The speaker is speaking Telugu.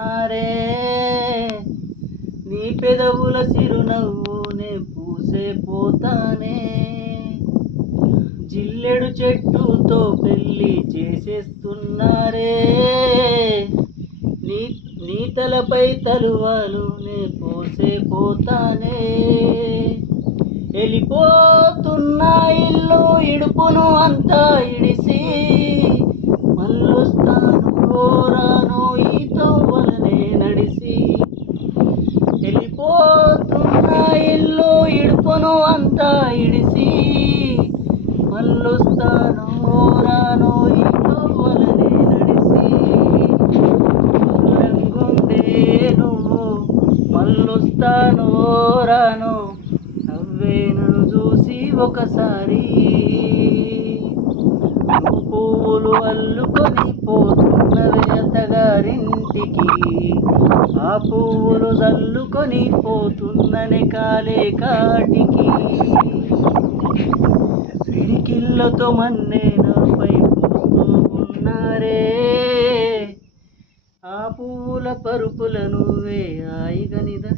రే నీ పెదవుల చిరునవ్వునే పూసే పోతానే, జిల్లెడు చెట్టుతో పెళ్లి చేసేస్తున్నారే, నీ నీ తలపై తలువాలు నే పోసే పోతానే, వెళ్ళిపోతున్నా ఇల్లు ఇడుపును అంతా ఇడిసి, మళ్ళొస్తాను రాను ఈ తోవలనే నడిసి, వెళ్ళిపోతున్నా ఇల్లు ఇడుపును అంతా ఇడిసి, మళ్ళొస్తాను రాను ఈ తోవలనే నడిసి, రంగుండే నువ్వు మళ్ళొస్తాను రాను నవ్వే నన్ను చూసి ఒకసారి, నువ్వు పువ్వులు అల్లుకొని పోతున్నవే అత్తగారింటికి, ఆ పువ్వులు జల్లుకొని పోతున్ననే కాలే కాటికి, పిడికిళ్ళతో మన్నే నాపై పోస్తూ ఉన్నారే, ఆ పువ్వుల పరుపుల నువ్వే హాయిగా నిద్ర